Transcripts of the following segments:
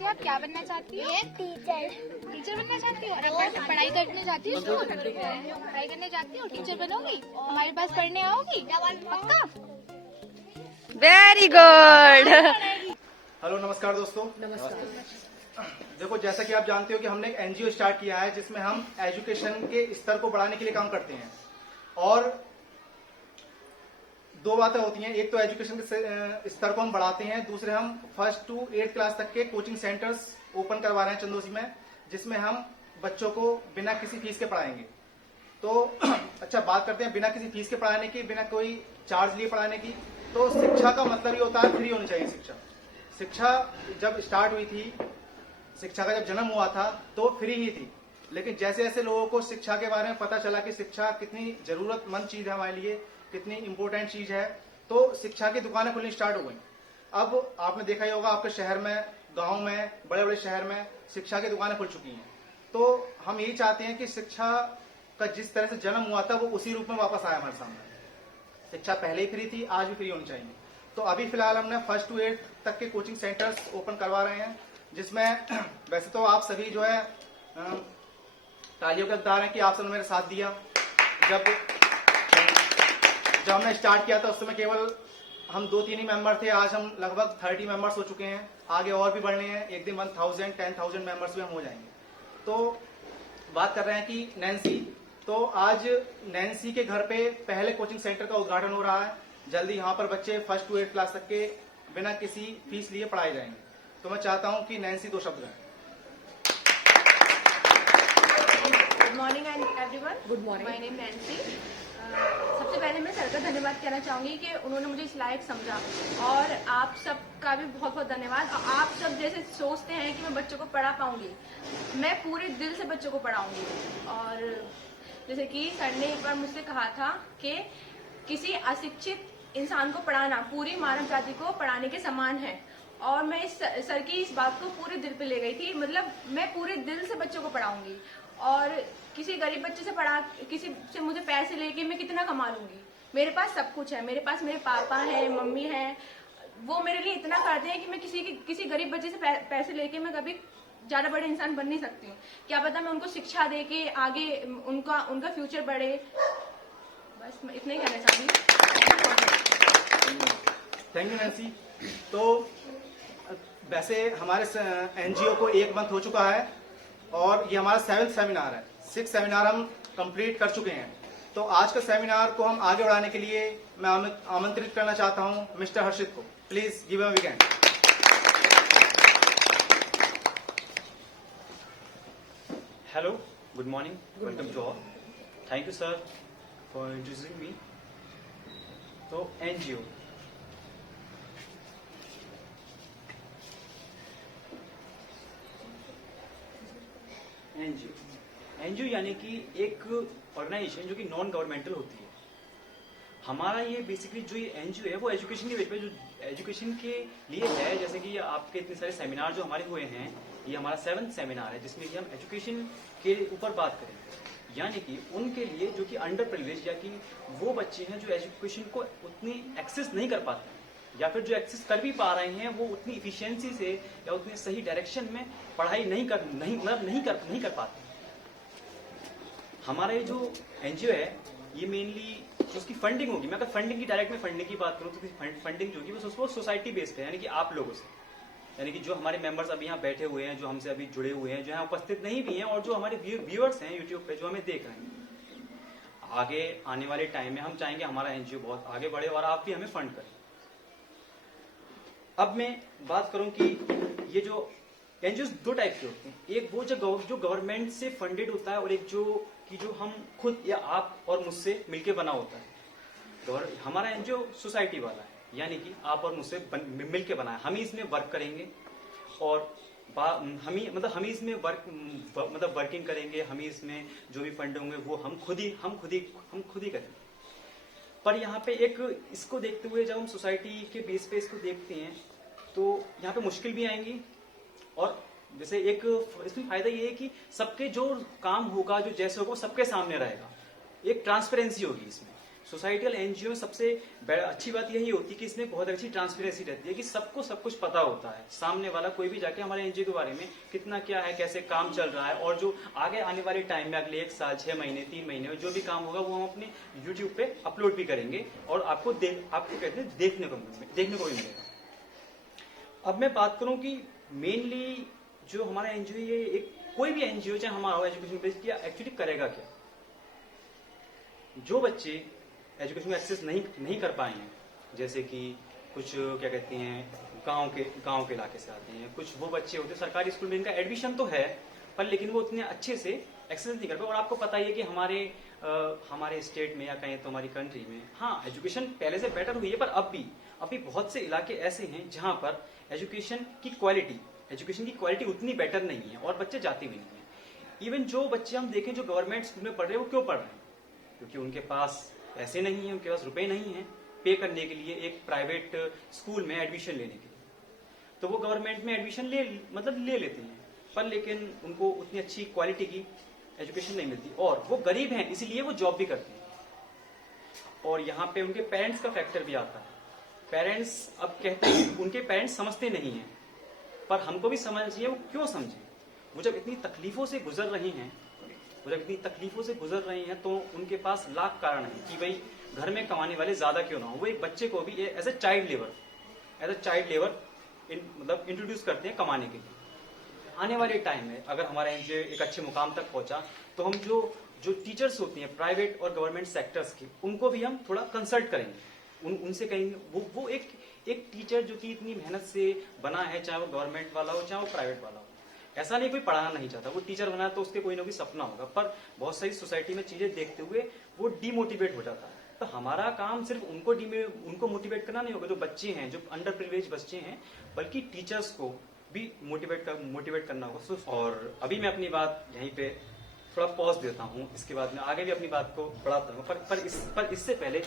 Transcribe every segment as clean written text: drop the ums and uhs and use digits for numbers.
Nancy, आप क्या बनना चाहती हो? टीचर। टीचर बनना चाहती हो? और पढ़ाई करने जाती हो? पढ़ाई करने जाती हो? टीचर बनोगी? हमारे पास पढ़ने आओगी? पक्का? Very good. हेलो, नमस्कार दोस्तों। नमस्कार। देखो, जैसा कि आप जानते हो कि हमने एक एनजीओ स्टार्ट किया है जिसमें हम एजुकेशन के स्तर को बढ़ाने के लिए काम करते हैं। और दो बातें होती हैं, एक तो एजुकेशन के स्तर को हम बढ़ाते हैं, दूसरे हम 1st to 8th क्लास तक के कोचिंग सेंटर्स ओपन करवा रहे हैं चंदौसी में, जिसमें हम बच्चों को बिना किसी फीस के पढ़ाएंगे। तो अच्छा, बात करते हैं बिना किसी फीस के पढ़ाने की, बिना कोई चार्ज लिए पढ़ाने की। तो शिक्षा का मतलब ये होता है फ्री होनी चाहिए शिक्षा जब स्टार्ट हुई थी, शिक्षा का जब जन्म हुआ था तो फ्री ही थी। लेकिन जैसे जैसे लोगों को शिक्षा के बारे में पता चला कि शिक्षा कितनी जरूरतमंद चीज है हमारे लिए, कितनी इंपॉर्टेंट चीज है, तो शिक्षा की दुकानें खुलनी स्टार्ट हो गई। अब आपने देखा ही होगा, आपके शहर में, गांव में, बड़े बड़े शहर में शिक्षा की दुकानें खुल चुकी हैं। तो हम यही चाहते हैं कि शिक्षा का जिस तरह से जन्म हुआ था वो उसी रूप में वापस आया हमारे सामने। शिक्षा पहले ही फ्री थी, आज भी फ्री होनी चाहिए। तो अभी फिलहाल हमने 1st to 8th तक के कोचिंग सेंटर्स ओपन करवा रहे हैं, जिसमें वैसे तो आप सभी जो है तालियों के हकदार हैं कि आप सबने मेरे साथ दिया। जब हमने स्टार्ट किया था उस समय केवल हम 2-3 ही मेंबर थे, आज हम लगभग 30 मेंबर्स हो चुके हैं। आगे और भी बढ़ने हैं, एक दिन 1000, 10,000 मेंबर्स भी हम हो जाएंगे। तो बात कर रहे हैं कि नैन्सी, तो आज नैन्सी के घर पे पहले कोचिंग सेंटर का उद्घाटन हो रहा है। जल्दी यहाँ पर बच्चे 1st to 8th क्लास तक के बिना किसी फीस लिए पढ़ाए जाएंगे। तो मैं चाहता हूँ कि नैन्सी 2 शब्द कहें। Good morning everyone. Good morning, my name Nancy. सबसे पहले मैं सर का धन्यवाद कहना चाहूंगी कि उन्होंने मुझे इस लायक समझा, और आप सबका भी बहुत बहुत धन्यवाद। आप सब जैसे सोचते हैं कि मैं बच्चों को पढ़ा पाऊंगी, मैं पूरे दिल से बच्चों को पढ़ाऊंगी। और जैसे कि सर ने एक बार मुझसे कहा था कि किसी अशिक्षित इंसान को पढ़ाना पूरी मानव जाति को पढ़ाने के समान है, और मैं सर की इस बात को पूरे दिल पे ले गई थी। मतलब मैं पूरे दिल से बच्चों को पढ़ाऊंगी, और किसी गरीब बच्चे से किसी से मुझे पैसे लेके मैं कितना कमा लूंगी। मेरे पास सब कुछ है, मेरे पास मेरे पापा है, मम्मी है, वो मेरे लिए इतना करते हैं कि मैं किसी गरीब बच्चे से पैसे लेके मैं कभी ज्यादा बड़े इंसान बन नहीं सकती हूँ। क्या पता मैं उनको शिक्षा दे के आगे उनका फ्यूचर बढ़े। बस मैं इतना ही कहना चाहूंगी। Thank you Nancy. तो वैसे हमारे एनजीओ को 1 मंथ हो चुका है और ये हमारा 7th सेमिनार है। 6 सेमिनार हम कंप्लीट कर चुके हैं। तो आज का सेमिनार को हम आगे बढ़ाने के लिए मैं आमंत्रित करना चाहता हूं मिस्टर हर्षित को। Please give him a big hand. Hello, good morning, welcome to all. Thank you sir for introducing me. तो NGO यानी कि एक ऑर्गेनाइजेशन जो कि नॉन गवर्नमेंटल होती है। हमारा ये बेसिकली जो ये एनजीओ है वो एजुकेशन के बेस पे, जो एजुकेशन के लिए है। जैसे कि आपके इतने सारे सेमिनार जो हमारे हुए हैं, ये हमारा 7th सेमिनार है जिसमें कि हम एजुकेशन के ऊपर बात करेंगे। यानी कि उनके लिए जो कि अंडर प्रिविलेज, या कि वो बच्चे हैं जो एजुकेशन को उतनी एक्सेस नहीं कर पाते, या फिर जो एक्सेस कर भी पा रहे हैं वो उतनी इफिशियंसी से या उतने सही डायरेक्शन में पढ़ाई नहीं कर पाते। हमारा ये जो एनजीओ है ये मेनली उसकी फंडिंग होगी, मैं अगर फंडिंग की डायरेक्ट में फंडिंग की बात करूं तो फंडिंग जो होगी वो सोसाइटी बेस्ड है, यानी कि आप लोगों से, यानी कि जो हमारे मेंबर्स अभी यहाँ बैठे हुए हैं, जो हमसे अभी जुड़े हुए हैं, जो यहाँ उपस्थित नहीं भी हैं, और जो हमारे व्यूअर्स हैं यूट्यूब पे जो हमें देख रहे हैं। आगे आने वाले टाइम में हम चाहेंगे हमारा एनजीओ बहुत आगे बढ़े और आप भी हमें फंड करें। अब मैं बात करूं कि ये जो एनजीओ 2 टाइप के होते हैं। एक वो जो गवर्नमेंट से फंडेड होता है, और एक जो हम खुद या आप और मुझसे मिलके बना होता है। हमारा एनजीओ सोसाइटी वाला है, यानी कि आप और मुझसे मिलके बना है। हम ही इसमें वर्क करेंगे और हम ही इसमें वर्किंग करेंगे। हम ही इसमें जो भी फंड होंगे वो हम खुद ही करेंगे। पर यहाँ पे एक इसको देखते हुए जब हम सोसाइटी के बेस पे इसको देखते हैं तो यहाँ पे मुश्किल भी आएंगी, और जैसे एक इसमें फायदा ये है कि सबके जो काम होगा, जो जैसे होगा, सबके सामने रहेगा। एक ट्रांसपेरेंसी होगी इसमें। सोसाइटल एनजीओ में सबसे अच्छी बात यही होती है कि इसमें बहुत अच्छी ट्रांसपेरेंसी रहती है कि सबको सब कुछ पता होता है। सामने वाला कोई भी जाके हमारे एनजीओ के बारे में कितना क्या है, कैसे काम चल रहा है, और जो आगे आने वाले टाइम में अगले 1 साल, 6 महीने, 3 महीने में जो भी काम होगा वो हम अपने यूट्यूब पे अपलोड भी करेंगे और आपको कहते हैं देखने को भी मिलेगा। अब मैं बात करूं कि मेनली जो हमारा एनजीओ, ये एक कोई भी एनजीओ चाहे हमारा एजुकेशन बेस्ड किया एक्चुअली करेगा क्या। जो बच्चे एजुकेशन में एक्सेस नहीं कर पाए हैं, जैसे कि कुछ क्या कहते हैं गांव के इलाके से आते हैं, कुछ वो बच्चे होते हैं सरकारी स्कूल में इनका एडमिशन तो है पर लेकिन वो उतने अच्छे से एक्सेस नहीं कर पाए। और आपको पता ही है कि हमारे स्टेट में या कहें तो हमारी कंट्री में हाँ एजुकेशन पहले से बेटर हुई है, पर अभी बहुत से इलाके ऐसे हैं जहां पर एजुकेशन की क्वालिटी उतनी बेटर नहीं है और बच्चे जाते भी नहीं है। इवन जो बच्चे हम देखें जो गवर्नमेंट स्कूल में पढ़ रहे हैं, वो क्यों पढ़ रहे हैं? क्योंकि उनके पास पैसे नहीं है, उनके पास रुपए नहीं है पे करने के लिए एक प्राइवेट स्कूल में एडमिशन लेने के लिए। तो वो गवर्नमेंट में एडमिशन ले लेते हैं, पर लेकिन उनको उतनी अच्छी क्वालिटी की एजुकेशन नहीं मिलती और वो गरीब हैं इसलिए वो जॉब भी करते हैं। और यहाँ पे उनके पेरेंट्स का फैक्टर भी आता है। पेरेंट्स अब कहते हैं उनके पेरेंट्स समझते नहीं हैं, पर हमको भी समझना चाहिए। वो क्यों समझे? वो जब इतनी तकलीफों से गुजर रहे हैं तो उनके पास लाख कारण है कि भाई घर में कमाने वाले ज्यादा क्यों ना हो। वो एक बच्चे को भी एज अ चाइल्ड लेबर मतलब इंट्रोड्यूस करते हैं कमाने के लिए। आने वाले टाइम में अगर हमारा एनजीओ एक अच्छे मुकाम तक पहुंचा तो हम जो टीचर्स होती हैं प्राइवेट और गवर्नमेंट सेक्टर्स के, उनको भी हम थोड़ा कंसल्ट करेंगे, उनसे कहेंगे वो एक टीचर जो कि इतनी मेहनत से बना है, चाहे वो गवर्नमेंट वाला हो चाहे वो प्राइवेट वाला हो। ऐसा नहीं कोई पढ़ाना नहीं चाहता, वो टीचर बना तो उसके कोई ना कोई सपना होगा, पर बहुत सारी सोसाइटी में चीजें देखते हुए वो डिमोटिवेट हो जाता है। तो हमारा काम सिर्फ उनको मोटिवेट करना नहीं होगा जो बच्चे हैं, जो अंडर प्रिविलेज बच्चे हैं, बल्कि टीचर्स को भी मोटिवेट करना होगा। और अभी मैं अपनी बात यहीं पे थोड़ा पॉज देता हूँ, इसके बाद में आगे भी अपनी बात को बढ़ाता हूँ। पर इससे पहले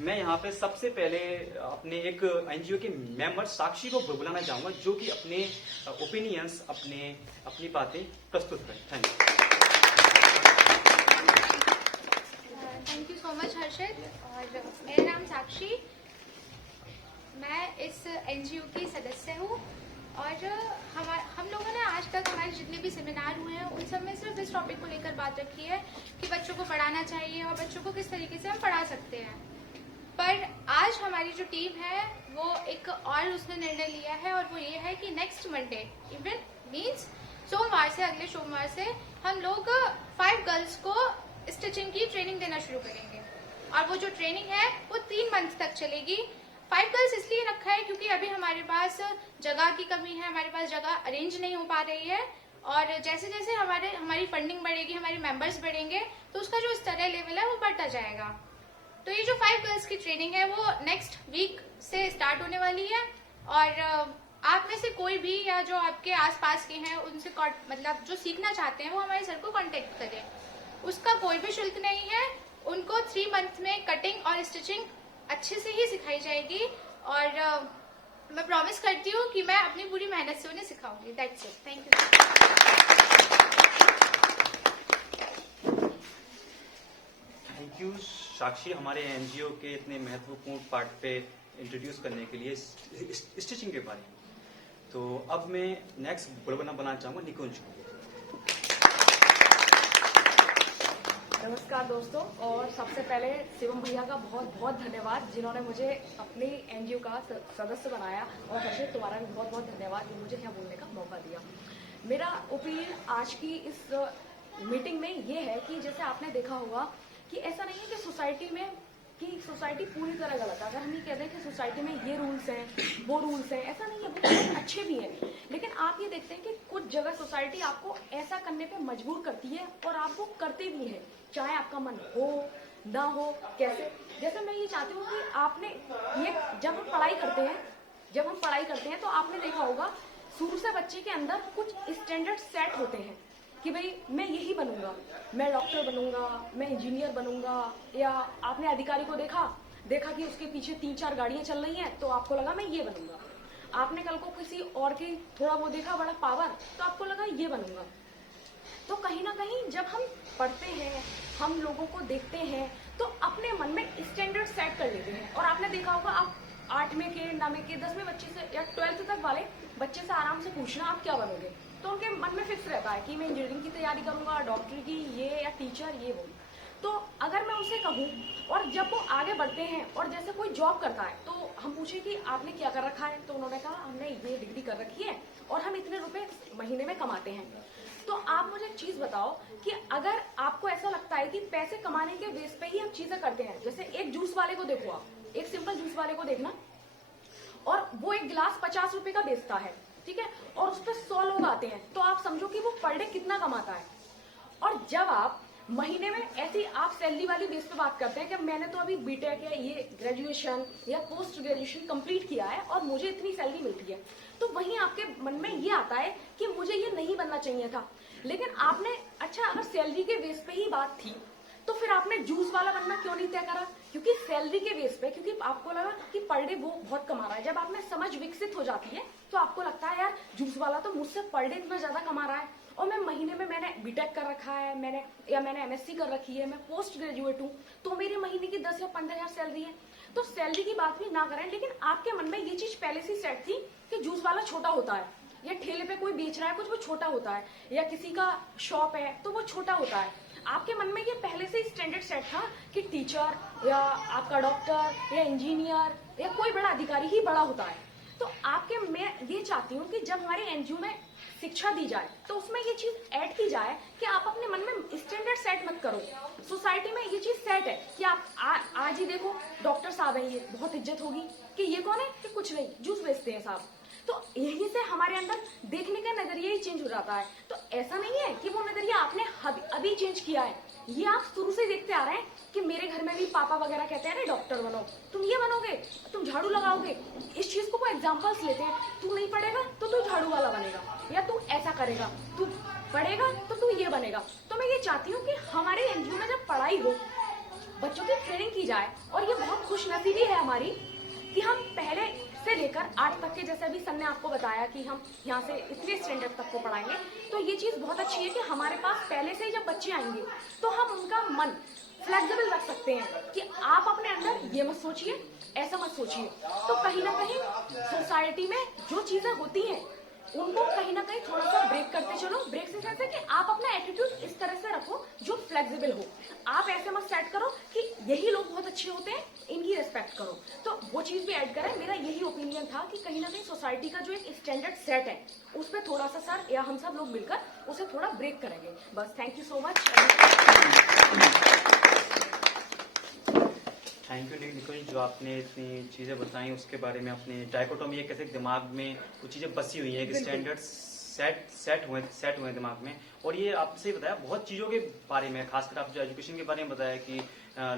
मैं यहाँ पे सबसे पहले अपने एक एनजीओ के मेंबर साक्षी को बुलाना चाहूंगा, जो कि अपने ओपिनियंस अपनी बातें प्रस्तुत करें। थैंक यू सो मच हर्षित। और मेरा नाम साक्षी, मैं इस एनजीओ की सदस्य हूँ। और हम लोगों ने आज तक हमारे जितने भी सेमिनार हुए हैं उन सब में सिर्फ इस टॉपिक को लेकर बात रखी है कि बच्चों को पढ़ाना चाहिए और बच्चों को किस तरीके से हम पढ़ा सकते हैं। पर आज हमारी जो टीम है वो एक और उसने निर्णय लिया है, और वो ये है कि नेक्स्ट मंडे इवन मीन्स सोमवार से, अगले सोमवार से हम लोग 5 गर्ल्स को स्टिचिंग की ट्रेनिंग देना शुरू करेंगे। और वो जो ट्रेनिंग है वो 3 मंथ तक चलेगी। 5 गर्ल्स इसलिए रखा है क्योंकि अभी हमारे पास जगह की कमी है, हमारे पास जगह अरेंज नहीं हो पा रही है। और जैसे जैसे हमारी फंडिंग बढ़ेगी, हमारे मेंबर्स बढ़ेंगे, तो उसका जो स्तर लेवल है वो बढ़ता जाएगा। तो ये जो 5 गर्ल्स की ट्रेनिंग है वो नेक्स्ट वीक से स्टार्ट होने वाली है। और आप में से कोई भी या जो आपके आसपास के हैं उनसे मतलब जो सीखना चाहते हैं वो हमारे सर को कांटेक्ट करें। उसका कोई भी शुल्क नहीं है। उनको 3 मंथ में कटिंग और स्टिचिंग अच्छे से ही सिखाई जाएगी। और मैं प्रॉमिस करती हूँ कि मैं अपनी पूरी मेहनत से उन्हें सिखाऊंगी। That's it. Thank you Sakshi, हमारे एनजीओ के इतने महत्वपूर्ण पार्ट पे इंट्रोड्यूस करने के लिए स्टिचिंग के बारे में। तो अब मैं नेक्स्ट बनाना चाहूंगा निकुंज को। नमस्कार दोस्तों, और सबसे पहले शिवम भैया का बहुत बहुत धन्यवाद जिन्होंने मुझे अपनी एनजीओ का सदस्य बनाया। और हर्षित तुम्हारा भी बहुत बहुत धन्यवाद जो मुझे यहाँ बोलने का मौका दिया। मेरा ओपिनियन आज की इस मीटिंग में ये है कि जैसे आपने देखा होगा कि ऐसा नहीं है कि सोसाइटी पूरी तरह गलत है। अगर हम ये कहते हैं कि सोसाइटी में ये रूल्स हैं वो रूल्स हैं, ऐसा नहीं है, वो बहुत अच्छे भी हैं। लेकिन आप ये देखते हैं कि कुछ जगह सोसाइटी आपको ऐसा करने पे मजबूर करती है और आप वो करते भी हैं, चाहे आपका मन हो ना हो। कैसे? जैसे मैं ये चाहती हूँ कि आपने ये जब हम पढ़ाई करते हैं तो आपने देखा होगा शुरू से बच्चे के अंदर कुछ स्टैंडर्ड सेट होते हैं कि भाई मैं यही बनूंगा, मैं डॉक्टर बनूंगा, मैं इंजीनियर बनूंगा। या आपने अधिकारी को देखा कि उसके पीछे 3-4 गाड़ियां चल रही हैं तो आपको लगा मैं ये बनूंगा। आपने कल को किसी और की थोड़ा वो देखा बड़ा पावर तो आपको लगा ये बनूंगा। तो कहीं ना कहीं जब हम पढ़ते हैं, हम लोगों को देखते हैं, तो अपने मन में स्टैंडर्ड सेट कर लेते हैं। और आपने देखा होगा, आप 8वें के 9वें के 10वें बच्चे से या 12th तक वाले बच्चे से आराम से पूछना आप क्या बनोगे, तो उनके मन में फिक्स रहता है कि मैं इंजीनियरिंग की तैयारी करूंगा, डॉक्टर की, ये या टीचर, ये वो। तो अगर मैं उनसे कहूँ और जब वो आगे बढ़ते हैं और जैसे कोई जॉब करता है तो हम पूछे कि आपने क्या कर रखा है, तो उन्होंने कहा हमने ये डिग्री कर रखी है और हम इतने रुपए महीने में कमाते हैं। तो आप मुझे एक चीज बताओ कि अगर आपको ऐसा लगता है कि पैसे कमाने के बेस पे ही हम चीजें करते हैं, जैसे एक जूस वाले को देखो, आप एक सिंपल जूस वाले को देखना, और वो एक गिलास 50 रुपए का बेचता है, ठीक है, और उस पर 100 लोग आते हैं, तो आप समझो कि वो पर डे कितना कमाता है। और जब आप महीने में ऐसी आप सैलरी वाली बेस पे बात करते हैं कि मैंने तो अभी बीटेक या ये ग्रेजुएशन या पोस्ट ग्रेजुएशन कंप्लीट किया है और मुझे इतनी सैलरी मिलती है, तो वहीं आपके मन में ये आता है कि मुझे ये नहीं बनना चाहिए था। लेकिन आपने, अच्छा अगर सैलरी के बेस पे ही बात थी तो फिर आपने जूस वाला बनना क्यों नहीं तय करा? क्योंकि सैलरी के बेस पे, क्योंकि आपको लगा कि पर डे वो बहुत कमा रहा है। जब आप में समझ विकसित हो जाती है तो आपको लगता है यार जूस वाला तो मुझसे पर डे इतना ज्यादा कमा रहा है, और मैं महीने में, मैंने बीटेक कर रखा है, मैंने एमएससी कर रखी है, मैं पोस्ट ग्रेजुएट हूँ, तो मेरे महीने की 10 या 15,000 सैलरी है। तो सैलरी की बात भी ना करें, लेकिन आपके मन में ये चीज पहले से सेट थी कि जूस वाला छोटा होता है, या ठेले पे कोई बेच रहा है कुछ, वो छोटा होता है, या किसी का शॉप है तो वो छोटा होता है। आपके मन में ये पहले से ही स्टैंडर्ड सेट था कि टीचर या आपका डॉक्टर या इंजीनियर या कोई बड़ा अधिकारी ही बड़ा होता है। तो आपके, मैं ये चाहती हूँ कि जब हमारे एनजीओ में शिक्षा दी जाए तो उसमें ये चीज ऐड की जाए कि आप अपने मन में स्टैंडर्ड सेट मत करो। सोसाइटी में ये चीज सेट है कि आप आज ही देखो डॉक्टर साहब हैं, ये बहुत इज्जत होगी, कि ये कौन है, कि कुछ नहीं जूस बेचते हैं साहब। तो यहीं से हमारे अंदर देखने का नजरिया ही चेंज हो जाता है। तो ऐसा नहीं है कि वो नजरिया आपने अभी चेंज किया है, ये आप शुरू से देखते आ रहे हैं कि मेरे घर में भी पापा वगैरह कहते हैं अरे डॉक्टर बनो, तुम ये बनोगे, तुम झाड़ू लगाओगे। इस चीज को वो एग्जाम्पल्स लेते हैं, तू नहीं पढ़ेगा तो तू झाड़ू वाला बनेगा, या तू ऐसा करेगा, तू पढ़ेगा तो तू ये बनेगा। तो मैं ये चाहती हूँ कि हमारे एनजीओ में जब पढ़ाई हो, बच्चों की ट्रेनिंग की जाए, और ये बहुत खुशनसीबी है हमारी कि हम पहले से लेकर 8 तक के, जैसे अभी सर ने आपको बताया कि हम यहाँ से इतने स्टैंडर्ड तक को पढ़ाएंगे, तो ये चीज बहुत अच्छी है कि हमारे पास पहले से ही जब बच्चे आएंगे तो हम उनका मन फ्लेक्सिबल रख सकते हैं कि आप अपने अंदर ये मत सोचिए, ऐसा मत सोचिए। तो कहीं ना कहीं सोसाइटी में जो चीजें होती हैं उनको कहीं ना कहीं थोड़ा सा ब्रेक करते चलो। ब्रेक से जैसे कि आप अपना एटीट्यूड इस तरह से रखो जो फ्लेक्सिबल हो। आप ऐसे मत सेट करो कि यही लोग बहुत अच्छे होते हैं, इनकी रिस्पेक्ट करो। तो वो चीज भी ऐड करें। मेरा यही ओपिनियन था कि कहीं ना कहीं सोसाइटी का जो एक स्टैंडर्ड सेट है उस पर थोड़ा सा सर या हम सब लोग मिलकर उसे थोड़ा ब्रेक करेंगे। बस, thank you so much. Thank you Nikul, जो आपने इतनी चीज़ें बताई उसके बारे में। अपने डायकोटोमी है कैसे दिमाग में कुछ चीज़ें बसी हुई हैं, एक स्टैंडर्ड सेट हुए हैं दिमाग में। और ये आपसे बताया बहुत चीज़ों के बारे में, खासकर आप जो एजुकेशन के बारे में बताया कि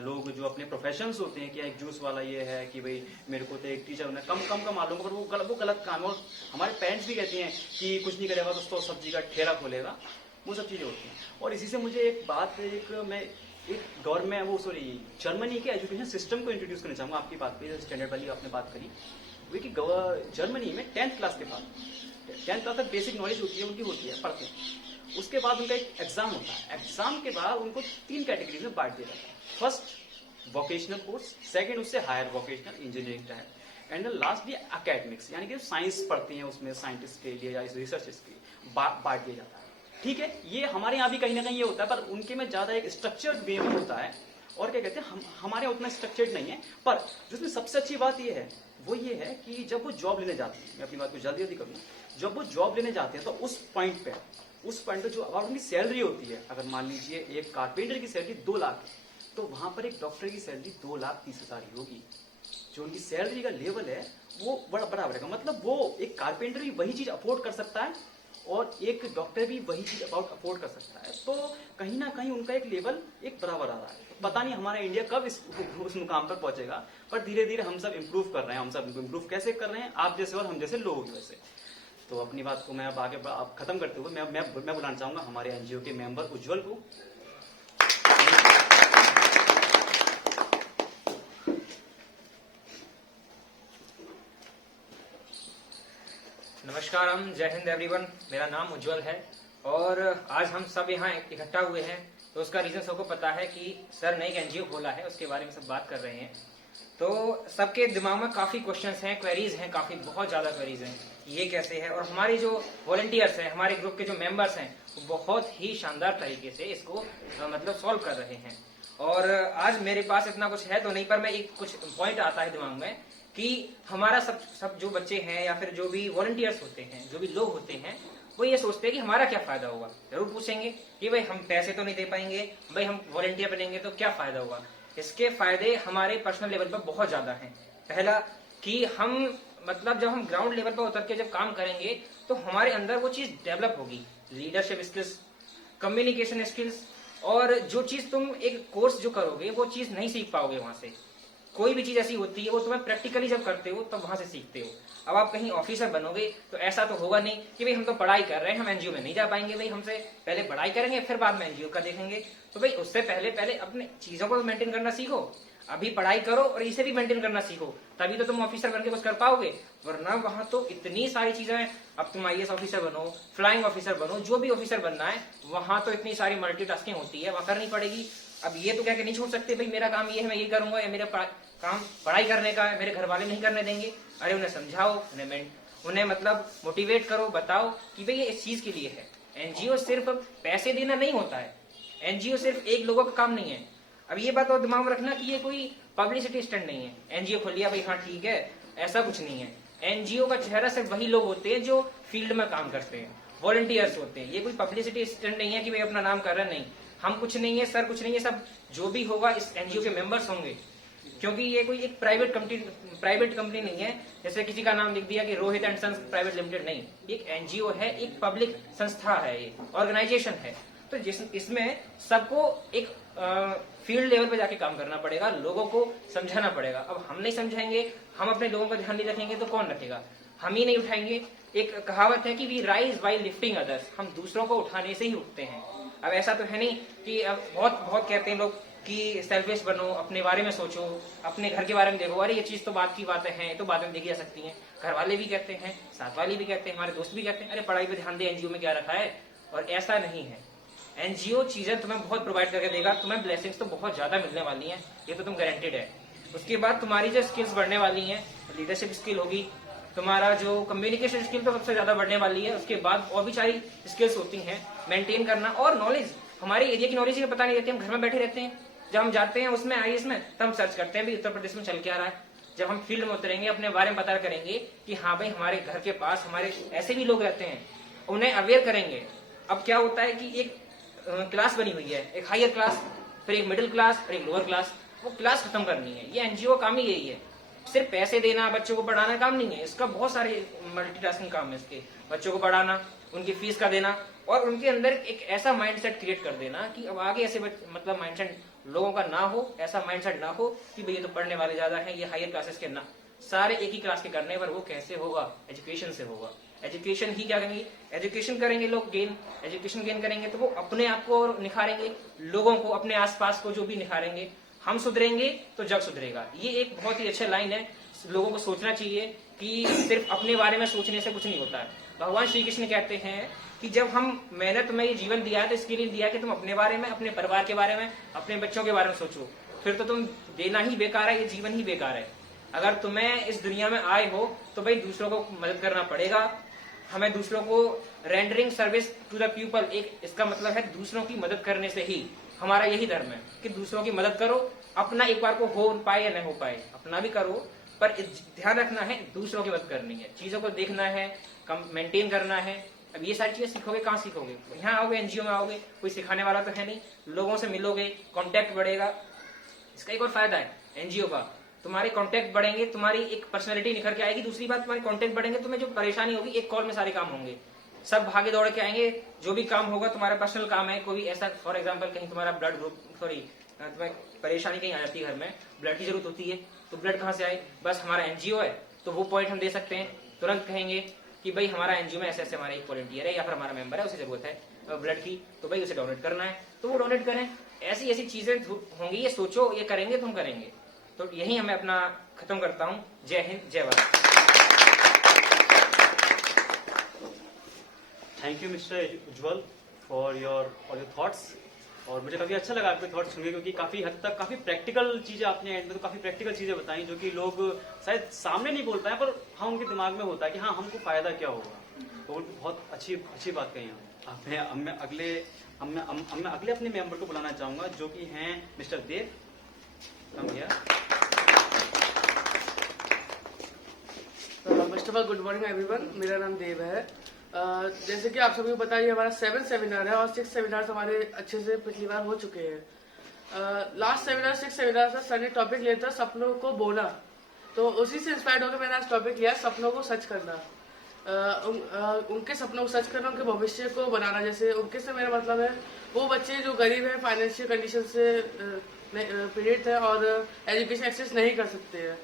लोग जो अपने प्रोफेशंस होते हैं कि एक जूस वाला ये है कि भाई मेरे को तो एक टीचर होना कम कमा लूंगा, पर वो गलत काम है। और हमारे पेरेंट्स भी कहती हैं कि कुछ नहीं करेगा तो सब्जी का ठेला खोलेगा, वो सब चीज़ें होती हैं। और इसी से मुझे एक बात, जर्मनी के एजुकेशन सिस्टम को इंट्रोड्यूस करना चाहूंगा। आपकी बात करी स्टैंडर्ड वाली आपने बात करी, वही कि जर्मनी में 10th क्लास के बाद 10th क्लास तक बेसिक नॉलेज होती है, उनकी होती है, पढ़ते हैं। उसके बाद उनका एक एग्जाम होता है। एग्जाम के बाद उनको 3 कैटेगरीज में बांट दिया जाता है। फर्स्ट वोकेशनल कोर्स, सेकंड उससे higher vocational engineering type, and lastly academics, यानी कि साइंस पढ़ते हैं उसमें साइंटिस्ट के लिए या रिसर्चर्स के लिए बांट दिया जाता है। ठीक है, ये हमारे यहाँ भी कहीं ना कहीं ये होता है, पर उनके में ज्यादा एक स्ट्रक्चर्ड वे में होता है। और क्या कहते हैं, हमारे उतना स्ट्रक्चर्ड नहीं है। पर जिसमें सबसे अच्छी बात ये है वो ये है कि जब वो जॉब लेने जाते हैं, मैं अपनी बात को जल्दी करूँ, जब वो जॉब लेने जाते हैं तो उस पॉइंट पे जो अबाउट उनकी सैलरी होती है, अगर मान लीजिए एक कारपेंटर की सैलरी 2 लाख है, तो वहां पर एक डॉक्टर की सैलरी 2,30,000 ही होगी। जो उनकी सैलरी का लेवल है वो बराबर है। मतलब वो एक कारपेंटर भी वही चीज अफोर्ड कर सकता है और एक डॉक्टर भी वही चीज अफोर्ड कर सकता है। तो कहीं ना कहीं उनका एक लेवल एक बराबर आ रहा है। पता नहीं हमारा इंडिया कब उस मुकाम पर पहुंचेगा, पर धीरे धीरे हम सब इम्प्रूव कर रहे हैं। हम सब इम्प्रूव कैसे कर रहे हैं, आप जैसे और हम जैसे लोग वैसे। तो अपनी बात को मैं अब आगे खत्म करते हुए मैं बुलाना चाहूंगा हमारे एनजीओ के मेंबर उज्जवल को। नमस्कार, जय हिंद एवरीवन। मेरा नाम उज्जवल है और आज हम सब यहाँ इकट्ठा हुए हैं तो उसका रीजन सबको पता है कि सर ने एक एनजीओ खोला है, उसके बारे में सब बात कर रहे हैं। तो सबके दिमाग में काफी क्वेश्चंस हैं, क्वेरीज हैं, काफी बहुत ज्यादा क्वेरीज हैं, ये कैसे है। और हमारी जो वॉलंटियर्स हैं, हमारे ग्रुप के जो मेंबर्स हैं, वो बहुत ही शानदार तरीके से इसको मतलब सॉल्व कर रहे हैं। और आज मेरे पास इतना कुछ है तो नहीं, पर मैं एक कुछ पॉइंट आता है दिमाग में कि हमारा सब जो बच्चे हैं या फिर जो भी वॉलंटियर्स होते हैं, जो भी लोग होते हैं, वो ये सोचते हैं कि हमारा क्या फायदा होगा। जरूर पूछेंगे कि भाई हम पैसे तो नहीं दे पाएंगे, भाई हम वॉलंटियर बनेंगे तो क्या फायदा होगा। इसके फायदे हमारे पर्सनल लेवल पर बहुत ज्यादा हैं। पहला कि हम मतलब जब हम ग्राउंड लेवल पर उतर के जब काम करेंगे तो हमारे अंदर वो चीज डेवलप होगी, लीडरशिप स्किल्स, कम्युनिकेशन स्किल्स। और जो चीज तुम एक कोर्स जो करोगे वो चीज नहीं सीख पाओगे वहां से। कोई भी चीज ऐसी होती है वो तुम्हें प्रैक्टिकली जब करते हो तब वहां से सीखते हो। अब आप कहीं ऑफिसर बनोगे तो ऐसा तो होगा नहीं कि भाई हम तो पढ़ाई कर रहे हैं, हम एनजीओ में नहीं जा पाएंगे, भाई हमसे पहले पढ़ाई करेंगे फिर बाद में एनजीओ का देखेंगे। तो भाई उससे पहले अपने चीजों को मेंटेन करना सीखो। अभी पढ़ाई करो और इसे भी मेंटेन करना सीखो, तभी तो तुम ऑफिसर बनके कुछ कर पाओगे। वरना वहां तो इतनी सारी चीजें हैं। अब तुम आईएएस ऑफिसर बनो, फ्लाइंग ऑफिसर बनो, जो भी ऑफिसर बनना है, वहां तो इतनी सारी मल्टीटास्किंग होती है, वहां करनी पड़ेगी। अब ये तो क्या नहीं छोड़ सकते भाई मेरा काम ये है मैं ये करूंगा, या मेरा काम पढ़ाई करने का है, मेरे घर वाले नहीं करने देंगे। अरे उन्हें समझाओ, उन्हें मतलब मोटिवेट करो, बताओ कि भाई ये इस चीज के लिए है। एनजीओ सिर्फ पैसे देना नहीं होता है, एनजीओ सिर्फ एक लोगों का काम नहीं है। अब ये बात और दिमाग में रखना कि ये कोई पब्लिसिटी स्टंट नहीं है। एनजीओ खोल लिया भाई हाँ ठीक है, ऐसा कुछ नहीं है। एनजीओ का चेहरा सिर्फ वही लोग होते हैं जो फील्ड में काम करते हैं, वॉलंटियर्स होते हैं। ये कोई पब्लिसिटी स्टंट नहीं है कि भाई अपना नाम कर रहे हैं, नहीं। हम कुछ नहीं है, सर कुछ नहीं है, सब जो भी होगा इस एनजीओ के मेंबर्स होंगे। क्योंकि ये कोई एक प्राइवेट कंपनी नहीं है, जैसे किसी का नाम लिख दिया कि Rohit and sons private limited, नहीं। एक एनजीओ है, एक पब्लिक संस्था है, ये ऑर्गेनाइजेशन है। तो इसमें सबको एक फील्ड लेवल पे जाके काम करना पड़ेगा, लोगों को समझाना पड़ेगा। अब हम नहीं समझाएंगे, हम अपने लोगों का ध्यान नहीं रखेंगे तो कौन रखेगा। हम ही नहीं उठाएंगे। एक कहावत है कि we rise by lifting others, हम दूसरों को उठाने से ही उठते हैं। अब ऐसा तो है नहीं कि अब बहुत कहते हैं लोग कि सेल्फिश बनो, अपने बारे में सोचो, अपने घर के बारे में देखो। अरे ये चीज तो बात की बातें हैं, तो बाद में देखी जा सकती हैं। घर वाले भी कहते हैं, साथ वाले भी कहते हैं, हमारे दोस्त भी कहते हैं अरे पढ़ाई पे ध्यान दे, एनजीओ में क्या रखा है। और ऐसा नहीं है। एनजीओ चीजें तुम्हें बहुत प्रोवाइड करके देगा, तुम्हें ब्लेसिंग्स तो बहुत ज्यादा मिलने वाली हैं, ये तो तुम गारंटेड है। उसके बाद तुम्हारी जो स्किल्स बढ़ने वाली हैं, लीडरशिप स्किल होगी, तुम्हारा जो कम्युनिकेशन स्किल तो सबसे ज्यादा बढ़ने वाली है। उसके बाद और भी सारी स्किल्स होती हैं, मेंटेन करना और नॉलेज। हमारे एरिया की नॉलेज ही पता नहीं रहती, हम घर में बैठे रहते हैं। जब हम जाते हैं उसमें आईएएस में, तब हम सर्च करते हैं भाई उत्तर प्रदेश में चल के आ रहा है। जब हम फील्ड में उतरेंगे, अपने बारे में पता करेंगे कि हाँ भाई हमारे घर के पास हमारे ऐसे भी लोग रहते हैं, उन्हें अवेयर करेंगे। अब क्या होता है कि एक क्लास बनी हुई है, एक हायर क्लास, फिर एक मिडिल क्लास और एक लोअर क्लास। वो क्लास खत्म करनी है। ये एनजीओ काम ही यही है। सिर्फ पैसे देना, बच्चों को पढ़ाना काम नहीं है, इसका बहुत सारे मल्टीटास्किंग काम है इसके। बच्चों को पढ़ाना, उनकी फीस का देना और उनके अंदर एक ऐसा माइंडसेट क्रिएट कर देना कि अब आगे ऐसे मतलब माइंडसेट लोगों का ना हो, ऐसा माइंडसेट ना हो कि भाई ये तो पढ़ने वाले ज्यादा हैं, ये हायर क्लासेस के ना, सारे एक ही क्लास के करने पर वो कैसे होगा। एजुकेशन से होगा। एजुकेशन ही क्या करेंगे, एजुकेशन करेंगे लोग गेन, एजुकेशन गेन करेंगे तो वो अपने आप को निखारेंगे, लोगों को, अपने आसपास को जो भी निखारेंगे। हम सुधरेंगे तो जग सुधरेगा। ये एक बहुत ही अच्छा लाइन है, लोगों को सोचना चाहिए कि सिर्फ अपने बारे में सोचने से कुछ नहीं होता है। भगवान श्री कृष्ण कहते हैं कि जब मैंने तुम्हें ये जीवन दिया है तो इसके लिए दिया कि तुम अपने बारे में, अपने परिवार के बारे में, अपने बच्चों के बारे में सोचो। फिर तो तुम देना ही बेकार है, ये जीवन ही बेकार है। अगर तुम्हें इस दुनिया में आए हो तो भाई दूसरों को मदद करना पड़ेगा। हमें दूसरों को rendering service to the people, एक इसका मतलब है दूसरों की मदद करने से ही। हमारा यही धर्म है कि दूसरों की मदद करो। अपना एक बार को हो पाए या नहीं हो पाए, अपना भी करो, पर ध्यान रखना है दूसरों की मदद करनी है, चीजों को देखना है, मेंटेन करना है। अब ये सारी चीजें सीखोगे कहाँ सीखोगे? यहाँ आओगे, एनजीओ में आओगे, कोई सिखाने वाला तो है नहीं, लोगों से मिलोगे, कॉन्टेक्ट बढ़ेगा। इसका एक और फायदा है एनजीओ का, तुम्हारे कॉन्टेक्ट बढ़ेंगे, तुम्हारी एक पर्सनैलिटी निखर के आएगी। दूसरी बात, तुम्हारे कॉन्टेक्ट बढ़ेंगे, तुम्हें जो परेशानी होगी एक कॉल में सारे काम होंगे, सब भागे दौड़ के आएंगे। जो भी काम होगा तुम्हारा पर्सनल काम है, कोई ऐसा फॉर एग्जाम्पल कहीं तुम्हारा ब्लड ग्रुप तुम्हें परेशानी कहीं आ जाती है, घर में ब्लड की जरूरत होती है, तो ब्लड कहाँ से आए? बस हमारा एनजीओ है, तो वो पॉइंट हम दे सकते हैं। तुरंत कहेंगे कि भाई हमारा एनजीओ में ऐसे ऐसे हमारा एक वॉलंटियर है या फिर हमारा मेंबर है, उसे जरूरत है ब्लड की, तो भाई उसे डोनेट करना है, तो वो डोनेट करें। ऐसी ऐसी चीजें होंगी, ये सोचो, ये करेंगे तो हम करेंगे। तो यही हमें अपना खत्म करता हूँ। जय हिंद, जय Bharat. Thank you, Mr. Ujjwal, for your thoughts. और मुझे काफी अच्छा लगा आपके थॉट सुन के, क्योंकि काफी हद तक काफी प्रैक्टिकल चीजें आपने एंड में तो काफी प्रैक्टिकल चीजें बताई जो कि लोग शायद सामने नहीं बोल पाए, पर हाँ उनके दिमाग में होता है कि हाँ हमको फायदा क्या होगा। तो बहुत अच्छी बात कही आपने। अब मैं अगले अपने मेंबर को बुलाना चाहूंगा जो कि हैं मिस्टर देव। कम भैया। First of all good morning everyone, मेरा नाम देव है। जैसे कि आप सभी को पता है, ये हमारा 7th सेमिनार है और 6 सेमिनार हमारे अच्छे से पिछली बार हो चुके हैं। लास्ट सेमिनार 6 सेमिनार से सर ने टॉपिक लिया था सपनों को बोना, तो उसी से इंस्पायर्ड होकर मैंने आज टॉपिक लिया सपनों को सच करना। उनके सपनों को सच करना, उनके भविष्य को बनाना। जैसे उनके से मेरा मतलब है वो बच्चे जो गरीब है, फाइनेंशियल कंडीशन से पीड़ित है और एजुकेशन एक्सेस नहीं कर सकते हैं।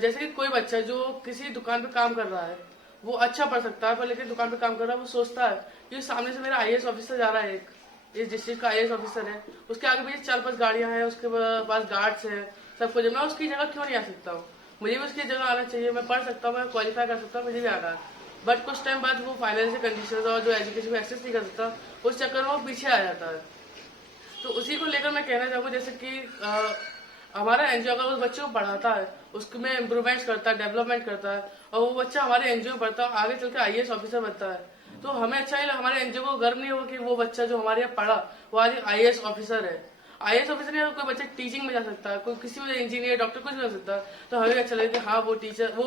जैसे कि कोई बच्चा जो किसी दुकान पे काम कर रहा है, वो अच्छा पढ़ सकता है, पर लेकिन दुकान पे काम कर रहा है वो सोचता है कि सामने से मेरा IAS ऑफिसर जा रहा है, एक इस डिस्ट्रिक्ट का IAS ऑफिसर है, उसके आगे पीछे 4-5 गाड़ियां हैं, उसके पास गार्ड्स है, सब कुछ। मैं उसकी जगह क्यों नहीं आ सकता हूँ? मुझे भी उसकी जगह आना चाहिए, मैं पढ़ सकता हूँ, मैं क्वालिफाई कर सकता हूँ, मुझे भी आना है। बट कुछ टाइम बाद वो फाइनेंशियल कंडीशन और जो एजुकेशन को एक्सेस नहीं कर सकता, उस चक्कर में वो पीछे आ जाता है। तो उसी को लेकर मैं कहना चाहूँगा, जैसे कि हमारा एनजीओ अगर उस बच्चे को पढ़ाता है, उसमें इम्प्रूवमेंट्स करता है, डेवलपमेंट करता है, और वो बच्चा हमारे एनजीओ में पढ़ता है, आगे चल के IAS ऑफिसर बनता है, तो हमें अच्छा ही हमारे एनजीओ को गर्व नहीं होगा कि वो बच्चा जो हमारे यहाँ पढ़ा वो आज IAS ऑफिसर है। IAS ऑफिसर नहीं, कोई बच्चा टीचिंग में जा सकता है, कोई किसी में इंजीनियर, डॉक्टर कुछ भी हो सकता है। तो हमें अच्छा लगेगा कि हाँ वो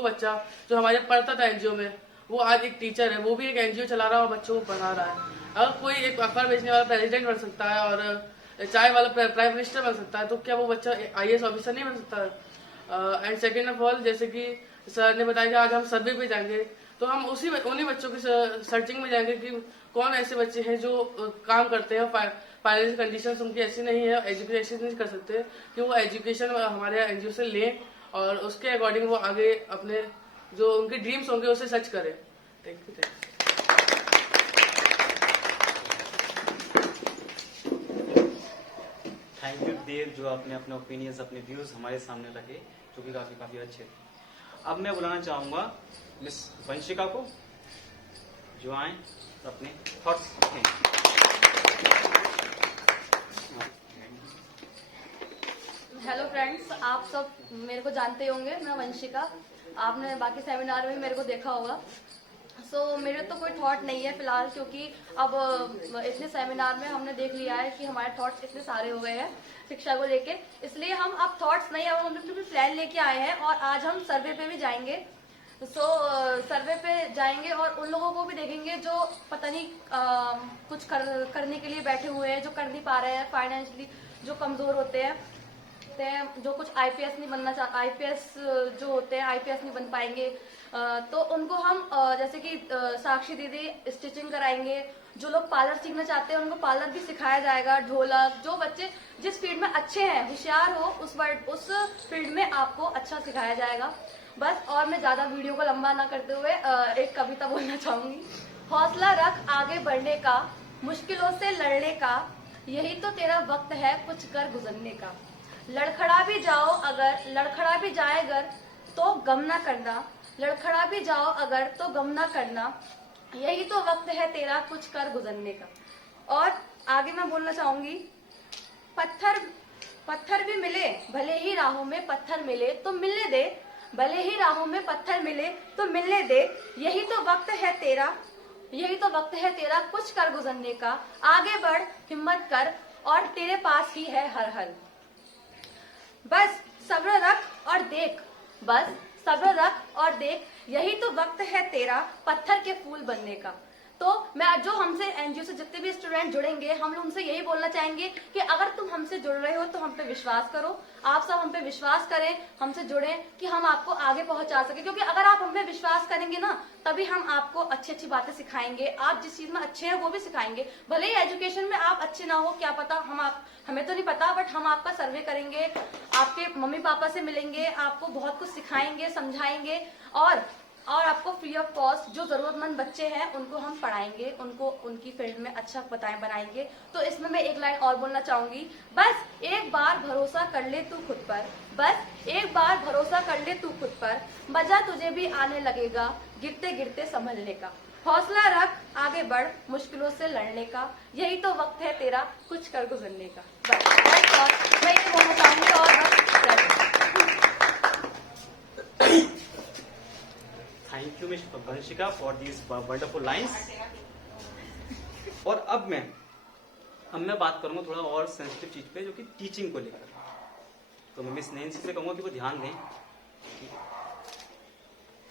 बच्चा जो हमारे यहाँ पढ़ता था एनजीओ में, वो आज एक टीचर है, वो भी एक एनजीओ चला रहा है और बच्चों को पढ़ा रहा है। अगर कोई एक अखबार बेचने वाला प्रेसिडेंट बन सकता है और चाय वाला प्राइम मिनिस्टर बन सकता है, तो क्या वो बच्चा IAS ऑफिसर नहीं बन सकता है? एंड सेकेंड ऑफ ऑल, जैसे कि सर ने बताया कि आज हम सर्वे पे जाएंगे, तो हम उन्हीं बच्चों की सर्चिंग में जाएंगे कि कौन ऐसे बच्चे हैं जो काम करते हैं, फाइनेंशियल कंडीशंस उनकी ऐसी नहीं है, एजुकेशन नहीं कर सकते, कि वो एजुकेशन हमारे एनजीओ से लें और उसके अकॉर्डिंग वो आगे अपने जो उनके ड्रीम्स होंगे उसे सच करें। Thank you. थैंक यू देव, जो आपने अपने ओपिनियंस, अपने व्यूज हमारे सामने रखे, जो कि काफी अच्छे थे। अब मैं बुलाना चाहूंगा मिस वंशिका को, जो आए तो अपने थॉट्स रखें। हेलो फ्रेंड्स, आप सब मेरे को जानते होंगे, मैं वंशिका। आपने बाकी सेमिनार में मेरे को देखा होगा। मेरे तो कोई थॉट नहीं है फिलहाल, क्योंकि अब इतने सेमिनार में हमने देख लिया है कि हमारे थॉट्स इतने सारे हो गए हैं शिक्षा को लेके, इसलिए हम अब थॉट्स नहीं, अब हम लोग प्लान लेके आए हैं और आज हम सर्वे पे भी जाएंगे। सर्वे पे जाएंगे और उन लोगों को भी देखेंगे जो पता नहीं कुछ करने के लिए बैठे हुए हैं, जो कर नहीं पा रहे हैं, फाइनेंशियली जो कमजोर होते हैं, जो कुछ IPS नहीं बनना चाहते, IPS जो होते हैं IPS नहीं बन पाएंगे, तो उनको हम जैसे कि साक्षी दीदी स्टिचिंग कराएंगे। जो लोग पार्लर सीखना चाहते हैं उनको पार्लर भी सिखाया जाएगा, ढोलक। जो बच्चे जिस फील्ड में अच्छे हैं, होशियार हो, उस फील्ड में आपको अच्छा सिखाया जाएगा। बस, और मैं ज्यादा वीडियो को लंबा ना करते हुए एक कविता बोलना चाहूंगी। हौसला रख आगे बढ़ने का, मुश्किलों से लड़ने का, यही तो तेरा वक्त है कुछ कर गुजरने का। लड़खड़ा भी जाए अगर तो गम ना करना, लड़खड़ा भी जाओ अगर तो गम ना करना, यही तो वक्त है तेरा कुछ कर गुजरने का। और आगे मैं बोलना चाहूंगी, पत्थर भी मिले भले ही राहों में पत्थर मिले तो मिलने दे, भले ही राहों में पत्थर मिले तो मिलने दे, यही तो वक्त है तेरा कुछ कर गुजरने का। आगे बढ़, हिम्मत कर, और तेरे पास ही है हर हल। बस सब्र रख और देख, यही तो वक्त है तेरा पत्थर के फूल बनने का। तो मैं जो हमसे एनजीओ से जितने भी स्टूडेंट जुड़ेंगे, हम लोग उनसे यही बोलना चाहेंगे कि अगर तुम हमसे जुड़ रहे हो तो हम पे विश्वास करो, आप सब हम पे विश्वास करें, हमसे जुड़ें कि हम आपको आगे पहुंचा सके। क्योंकि अगर आप हम पे विश्वास करेंगे ना, तभी हम आपको अच्छी अच्छी बातें सिखाएंगे। आप जिस चीज में अच्छे हैं वो भी सिखाएंगे। भले ही एजुकेशन में आप अच्छे ना हो, क्या पता, हमें तो नहीं पता, बट हम आपका सर्वे करेंगे, आपके मम्मी पापा से मिलेंगे, आपको बहुत कुछ सिखाएंगे, समझाएंगे, और आपको फ्री ऑफ कॉस्ट जो जरूरतमंद बच्चे हैं उनको हम पढ़ाएंगे, उनको उनकी फील्ड में अच्छा बनाएंगे। तो इसमें मैं एक लाइन और बोलना चाहूंगी, बस एक बार भरोसा कर ले तू खुद पर, मजा तुझे भी आने लगेगा गिरते गिरते संभलने का। हौसला रख, आगे बढ़, मुश्किलों से लड़ने का, यही तो वक्त है तेरा कुछ कर गुजरने का। बस that's all। मैं ये बोलना चाहूंगी और thank you miss Vanshika for these wonderful lines. और अब मैं बात करूंगा थोड़ा और सेंसिटिव चीज पे, जो कि टीचिंग को लेकर। तो मैं मिस नैंसी से कहूंगा कि वो ध्यान दें।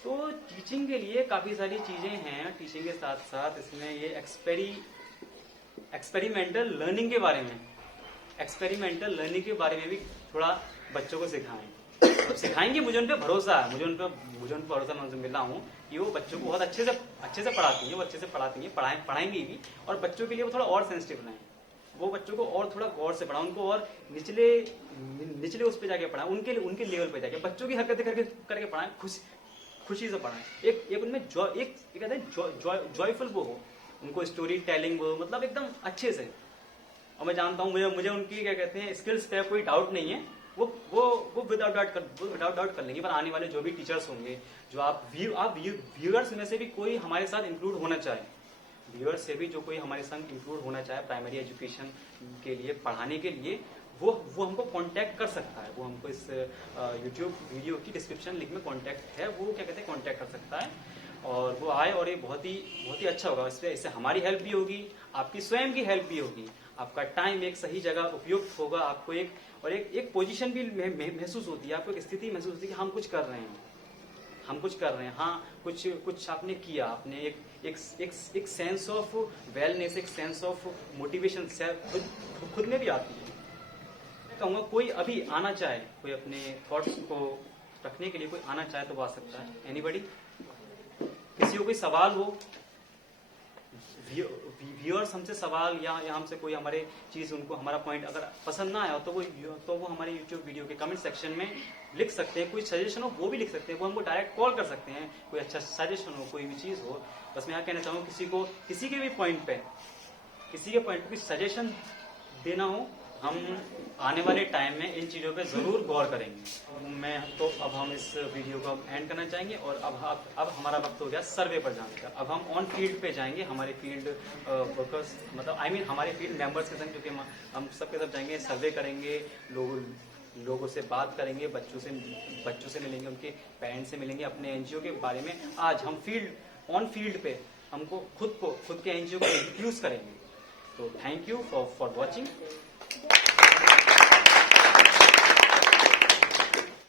तो टीचिंग के लिए काफी सारी चीजें हैं। टीचिंग के साथ साथ इसमें ये एक्सपेरिमेंटल लर्निंग के बारे में भी थोड़ा बच्चों को सिखाएं। सिखाएंगे, मुझे उन पर भरोसा है, मुझे उन पर भरोसा मैं उनसे मिला हूँ कि वो बच्चों को बहुत अच्छे से पढ़ाती है, वो अच्छे से पढ़ाती है, पढ़ाएंगी भी। और बच्चों के लिए वो थोड़ा और सेंसिटिव बनाए, वो बच्चों को और थोड़ा गौर से पढ़ाएं, उनको और निचले उस पे जाके पढ़ाएं, उनके लेवल पे जाके बच्चों की हरकतें करके पढ़ाएं, खुशी से पढ़ाएं। एक उनमें एक कहते हैं जॉयफुल वो हो, उनको स्टोरी टेलिंग वो मतलब एकदम अच्छे से। और मैं जानता हूँ मुझे उनकी क्या कहते हैं स्किल्स पे कोई डाउट नहीं है, वो विदाउट डाउट कर लेंगे। पर आने वाले जो भी टीचर्स होंगे, जो आप व्यूअर्स में से भी कोई हमारे साथ इंक्लूड होना चाहे, व्यूअर्स से भी जो कोई हमारे साथ इंक्लूड होना चाहे प्राइमरी एजुकेशन के लिए पढ़ाने के लिए, वो हमको कांटेक्ट कर सकता है। वो हमको इस यूट्यूब वीडियो की डिस्क्रिप्शन लिंक में कांटेक्ट है, वो क्या कहते हैं कांटेक्ट कर सकता है और वो आए। और ये बहुत ही अच्छा होगा। इससे हमारी हेल्प भी होगी, आपकी स्वयं की हेल्प भी होगी, आपका टाइम एक सही जगह उपयुक्त होगा, आपको एक पोजीशन भी महसूस होती है, आपको एक स्थिति महसूस होती है कि हम कुछ कर रहे हैं, हाँ कुछ आपने किया, आपने एक सेंस ऑफ वेलनेस, एक सेंस ऑफ मोटिवेशन खुद में भी आती है। मैं कहूँगा कोई अभी आना चाहे, कोई अपने थॉट्स को रखने के लिए कोई आना चाहे तो वो आ सकता है। एनीबडी, किसी को कोई सवाल हो, व्यूअर्स हमसे सवाल या हमसे कोई हमारे चीज उनको हमारा पॉइंट अगर पसंद ना आया हो तो वो हमारे यूट्यूब वीडियो के कमेंट सेक्शन में लिख सकते हैं। कोई सजेशन हो वो भी लिख सकते हैं, वो हमको डायरेक्ट कॉल कर सकते हैं। कोई अच्छा सजेशन हो, कोई भी चीज हो, बस मैं यहाँ कहना चाहूँगा किसी के पॉइंट पे कोई सजेशन देना हो, हम आने वाले टाइम में इन चीजों पे जरूर गौर करेंगे। मैं तो अब हम इस वीडियो को एंड करना चाहेंगे और अब हमारा वक्त हो गया सर्वे पर जाने का। अब हम ऑन फील्ड पे जाएंगे, हमारे फील्ड वर्कर्स मतलब हमारे फील्ड मेंबर्स के संग, जो कि हम सबके सब जाएंगे, सर्वे करेंगे, लोगों से बात करेंगे, बच्चों से मिलेंगे, उनके पेरेंट्स से मिलेंगे, अपने एनजीओ के बारे में। आज हम ऑन फील्ड पे हमको खुद के एनजीओ को इंट्रोड्यूस करेंगे। तो थैंक यू फॉर वॉचिंग।